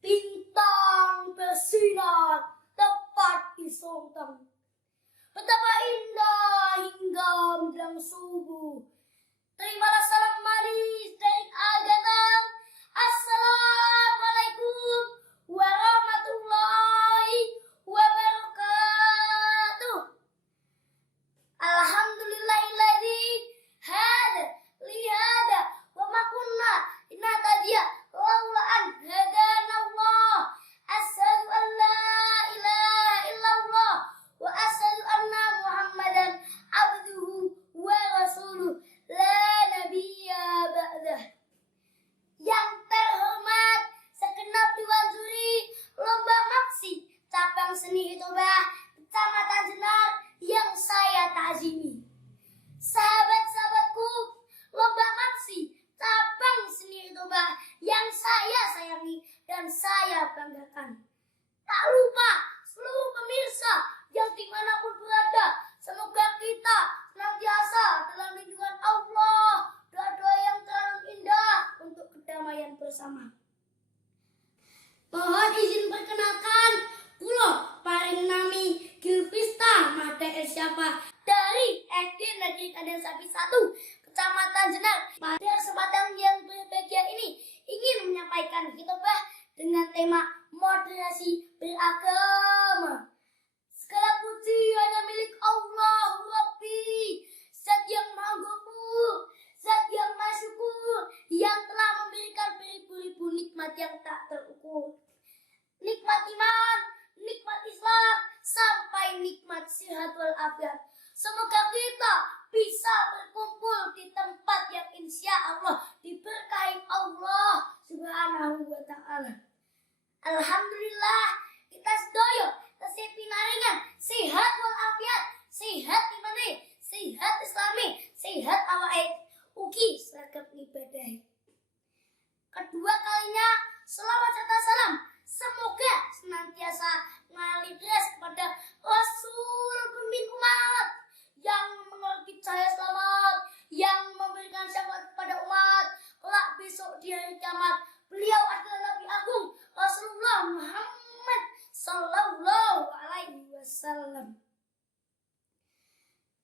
Bintang bersinar tepat di sorga. Betapa indah hingga menjelang subuh. Terimalah salam manis dari Al-Gatang. Assalamualaikum warahmatullahi wabarakatuh. Alhamdulillahilladzi hada lihada wa ma kunna linahtadiya laula an hadana Allah. Asyhadu an la ilaha illallah wa asyhadu anna Muhammadan abduhu wa rasuluh la nabiyya ba'dah. Yang terhormat, segenap Dewan Juri Lomba Maksi Cabang Seni Hitobah Kecamatan Jenar yang saya takzimi. Sahabat-sahabatku, Lomba Maksi Cabang Seni Hitobah yang saya sayangi dan saya banggakan. Tak lupa seluruh pemirsa yang dimanapun berada, semoga kita senantiasa dalam lindungan Allah. Doa-doa yang terlalu indah untuk kedamaian bersama. Mohon izin perkenalkan, kula paring nami Gilvista Made Esyapa dari SD Negeri Kandang Sapi 1 Kecamatan Jenar. Pada kesempatan yang berbahagia ini ingin menyampaikan hitobah dengan tema moderasi beragama. Segala puji hanya milik Allah Rabbi, Zat yang Maha Ghafur, Zat yang Maha Syukur, yang telah memberikan beribu-ribu nikmat yang tak terukur. Nikmat iman, nikmat Islam, sampai nikmat sehat walafiat. Semoga kita bisa berkumpul di tempat yang insya Allah diberkahi Allah Subhanahu wa Ta'ala. Alhamdulillah, kita sedoyo tasih pinaringan sehat walafiat, sehat imane, sehat islami, sehat awake, ugi saged ibadah. Kedua kalinya, selawat serta salam semoga senantiasa mengalir deras kepada Rasul pemimpin umat yang mengerti cahaya selamat, yang memberikan syafaat kepada umat kelak besok di hari kiamat. Beliau adalah Nabi Agung Rasulullah Muhammad Sallallahu Alaihi Wasallam.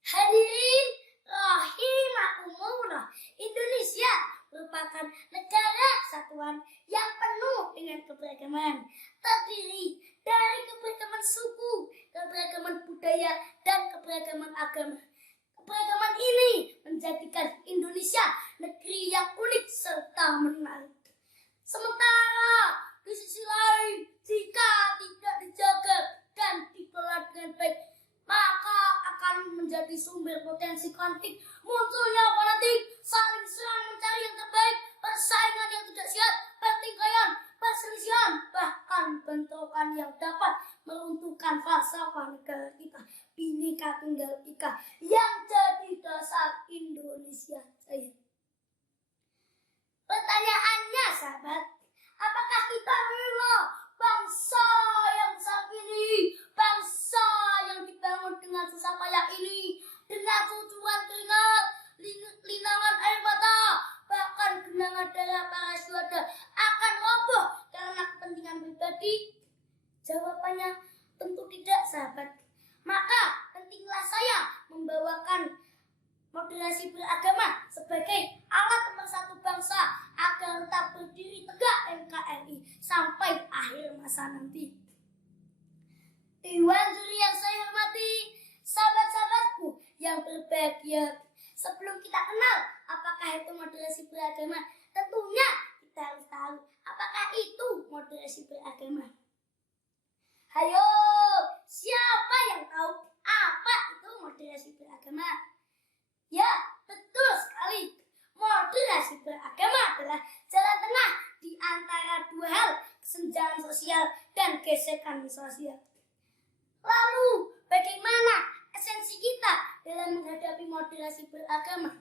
Hadirin rahimakumullah, Indonesia merupakan negara kesatuan yang penuh dengan keberagaman, terdiri dari keberagaman suku, keberagaman budaya, dan keberagaman agama. Keberagaman ini menjadikan Indonesia negeri yang unik serta menarik. Sementara di sisi lain, jika tidak dijaga dan dikelola dengan baik, maka akan menjadi sumber potensi konflik, munculnya fanatik, saling serang mencari yang terbaik, persaingan yang tidak sehat, pertikaian, perselisihan, bahkan bentrokan yang dapat meruntuhkan falsafah negara kita, Bhinneka Tunggal Ika, yang jadi dasar Indonesia Jaya. Pertanyaannya, sahabat, apakah kita rela bangsa yang saat ini, bangsa yang dibangun dengan susah payah ini, dengan cucuan keringat, linangan air mata, bahkan genangan darah para syuhada akan roboh karena kepentingan pribadi? Jawabannya tentu tidak, sahabat. Maka pentinglah saya membawakan moderasi beragama sebagai alat pemersatu bangsa agar tetap berdiri tegak NKRI sampai akhir masa nanti. Dewan Juri yang saya hormati, sahabat-sahabatku yang berbahagia, sebelum kita kenal apakah itu moderasi beragama, tentunya kita harus tahu apakah itu moderasi beragama. Hayo, siapa yang tahu apa itu moderasi beragama? Ya, betul sekali. Moderasi beragama adalah jalan tengah di antara dua hal, kesenjangan sosial dan gesekan sosial. Lalu, bagaimana esensi kita dalam menghadapi moderasi beragama?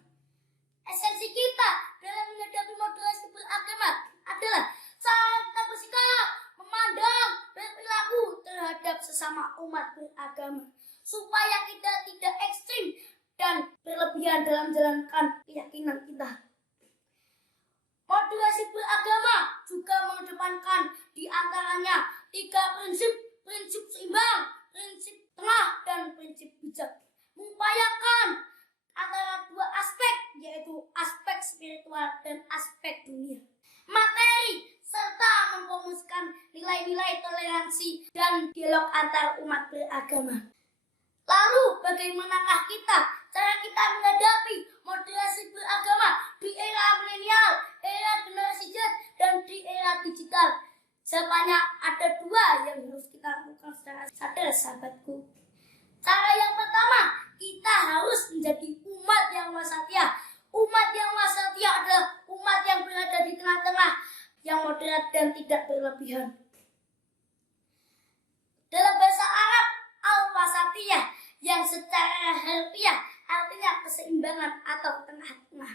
Esensi kita dalam menghadapi moderasi beragama adalah cara kita bersikap, memandang, berperilaku terhadap sesama umat beragama, supaya kita tidak ekstrim dan berlebihan berlebihan dalam menjalankan keyakinan kita. Moderasi beragama juga mengedepankan di antaranya 3 prinsip: prinsip seimbang, prinsip tengah, dan prinsip bijak. Mengupayakan antara 2 aspek, yaitu aspek spiritual dan aspek dunia, materi, serta mempromosikan nilai-nilai toleransi dan dialog antar umat beragama. Lalu bagaimanakah cara kita menghadapi moderasi beragama di era milenial, era generasi Z, dan di era digital? Jawabannya ada 2 yang harus kita lakukan secara sadar, sahabatku. Cara yang pertama, kita harus menjadi umat yang wasatiyah. Umat yang wasatiyah adalah umat yang berada di tengah-tengah, yang moderat dan tidak berlebihan. Dalam bahasa Arab, al-wasatiyah, yang secara harfiah artinya keseimbangan atau tengah-tengah.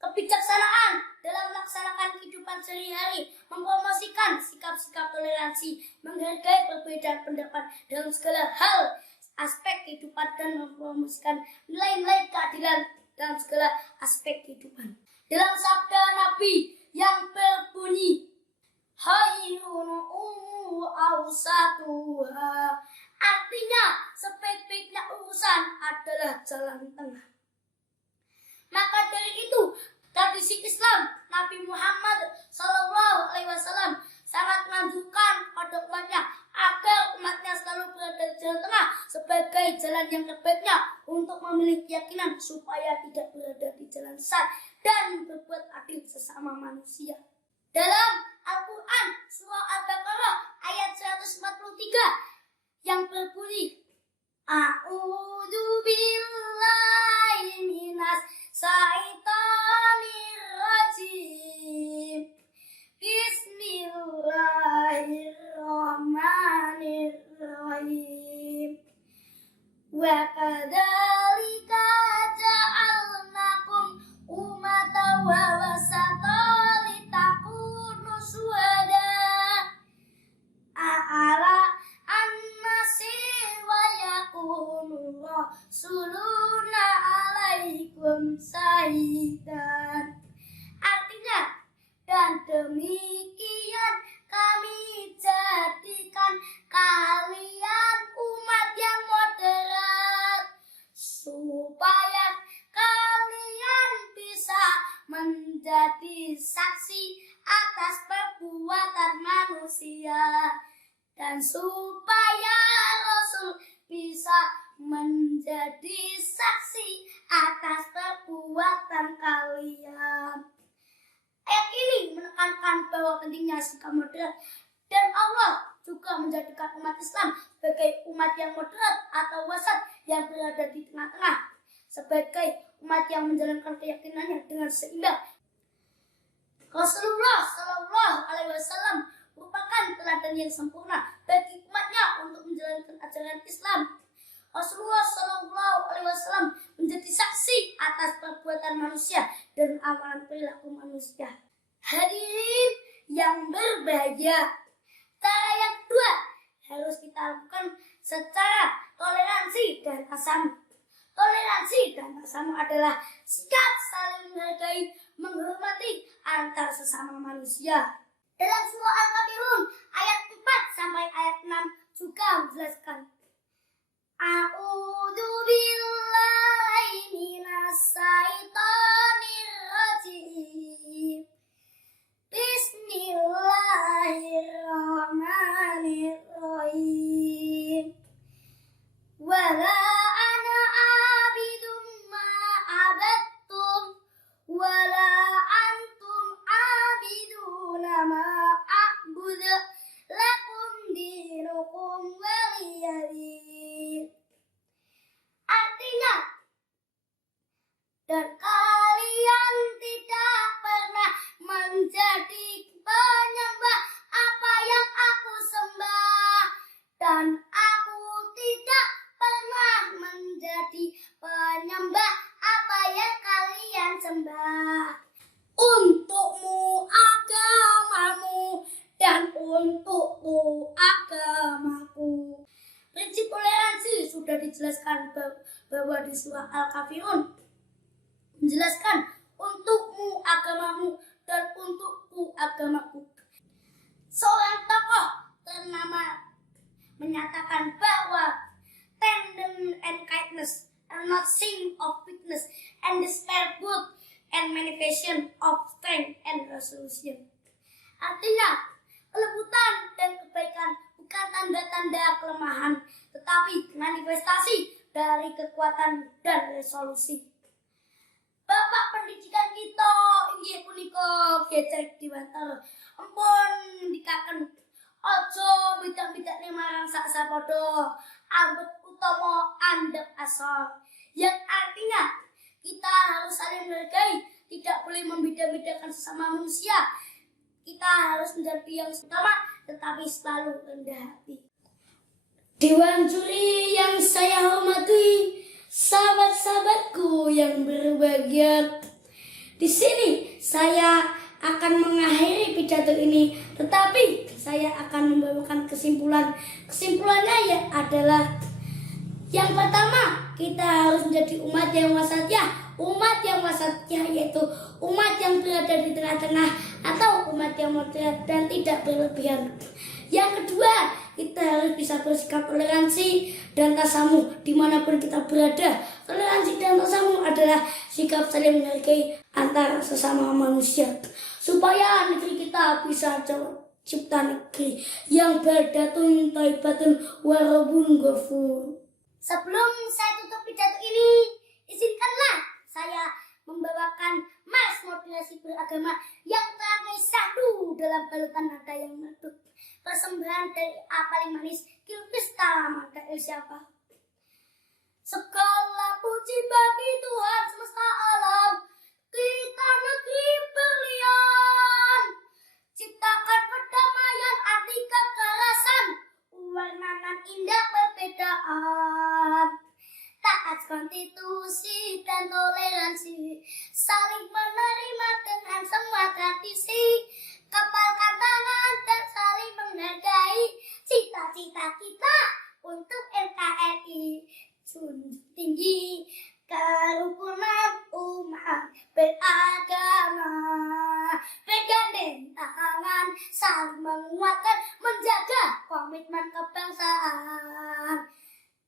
Kebijaksanaan dalam melaksanakan kehidupan sehari-hari, mempromosikan sikap-sikap toleransi, menghargai perbedaan pendapat dalam segala hal aspek kehidupan, dan mempromosikan nilai-nilai keadilan dalam segala aspek kehidupan. Dalam sabda Nabi yang berbunyi, Khairun awsatuha, artinya sebaik-baiknya urusan adalah jalan tengah. Maka dari itu, tradisi Islam Nabi Muhammad SAW sangat menganjurkan kepada umatnya agar umatnya selalu berada di jalan tengah sebagai jalan yang terbaiknya untuk memiliki keyakinan supaya tidak berada di jalan sesat dan berbuat adil sesama manusia. Dalam Al-Quran surah Al-Baqarah ayat 143 yang berbunyi, A'udzu billahi minas syaitonir rajim. Bismillahirrahmanirrahim. Wa kadzalika ja'alnakum ummatan wasatan litakunu syuhada 'ala an-nasi wa yakunu rasuluna 'alaikum syahidan. Artinya, dan demikian kami jadikan kalian umat yang moderat supaya kalian bisa menjadi saksi atas perbuatan manusia dan supaya Rasul bisa menjadi saksi atas perbuatan kalian. Ayat ini menekankan bahwa pentingnya sikap moderat, dan Allah juga menjadikan umat Islam sebagai umat yang moderat atau wasat yang berada di tengah-tengah, sebagai umat yang menjalankan keyakinannya dengan seimbang. Rasulullah SAW merupakan teladan yang sempurna bagi umatnya untuk menjalankan ajaran Islam. Rasulullah SAW menjadi saksi atas perbuatan manusia dan amalan perilaku manusia. Hadirin yang berbahagia, cara yang kedua harus kita lakukan secara toleransi dan tasamuh. Toleransi dan tasamuh adalah sikap saling menghargai, menghormati antar sesama manusia. Dalam surah Al-Kafirun ayat 4 sampai ayat 6 juga menjelaskan, A'udzu billahi minas syaitonir rajim. Bismillahirrahmanirrahim. Wala ana abidum ma abattum wala antum abiduna ma a'bud lakum dinukum waliyadin. Artinya, dan kalian tidak pernah menjadi penyembah apa yang aku sembah, dan aku tidak pernah menjadi penyembah apa yang kalian sembah. Untukmu agamamu dan untukku agamaku. Prinsip toleransi sudah dijelaskan bahwa di surah Al-Kafirun menjelaskan untukmu agamamu dan untukku agamaku. Seorang tokoh ternama menyatakan bahwa tenderness and kindness are not sign of weakness, and despair both and manifestation of strength and resolution. Artinya, kelembutan dan kebaikan bukan tanda-tanda kelemahan, tetapi manifestasi dari kekuatan dan resolusi. Bapak pendidikan kita inggih punika Gecek Diwantara. Ampun dikaken aja bidak-bidakne marang sak sapada ambet utama andhep asor. Yang artinya kita harus saling menghargai, tidak boleh membeda-bedakan sesama manusia. Kita harus menjadi yang utama, tetapi selalu rendah hati. Dewan juri yang saya hormati, sahabat-sahabatku yang berbahagia. Di sini saya akan mengakhiri pidato ini, tetapi saya akan membawakan kesimpulan. Kesimpulannya adalah yang pertama, kita harus menjadi umat yang wasatiyah. Umat yang wasatiyah yaitu umat yang berada di tengah-tengah atau umat yang moderat dan tidak berlebihan. Yang kedua, kita harus bisa bersikap toleransi dan tasamuh dimanapun kita berada. Toleransi dan tasamuh adalah sikap saling menghargai antara sesama manusia, supaya negeri kita bisa tercipta negeri yang baldatun thayyibatun wa rabbun ghafur. Sebelum saya tutup pidato ini, izinkanlah saya membawakan Mas Moderasi Beragama yang terangkai satu dalam balutan nada yang merdu. Persembahan dari A paling manis, Kilpista Mata Elsyafah. Segala puji bagi Tuhan semesta alam, kita negeri berlian, ciptakan perdamaian, arti kekerasan, warnanan indah perbedaan. Taat konstitusi dan toleransi, saling menerima dengan semua tradisi, kepalkan tangan dan saling menghargai cita-cita kita untuk NKRI. Junjung tinggi kerukunan umat beragama, bergandeng tangan saling menguatkan, menjaga komitmen kebangsaan.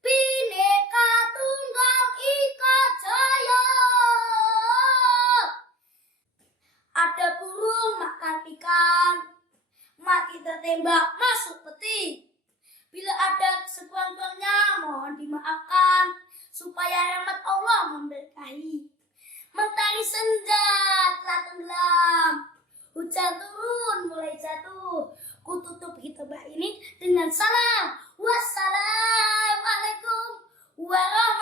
Bhinneka Tunggal Ika Jaya. Ada burung makan ikan, mati tertembak masuk peti. Bila ada sekurang-kurangnya mohon dimaafkan, supaya rahmat Allah memberkahi. Mentari senja telah tenggelam, hujan turun mulai jatuh. Ku tutup hitbah ini dengan salam. Wassalamualaikum warahmatullahi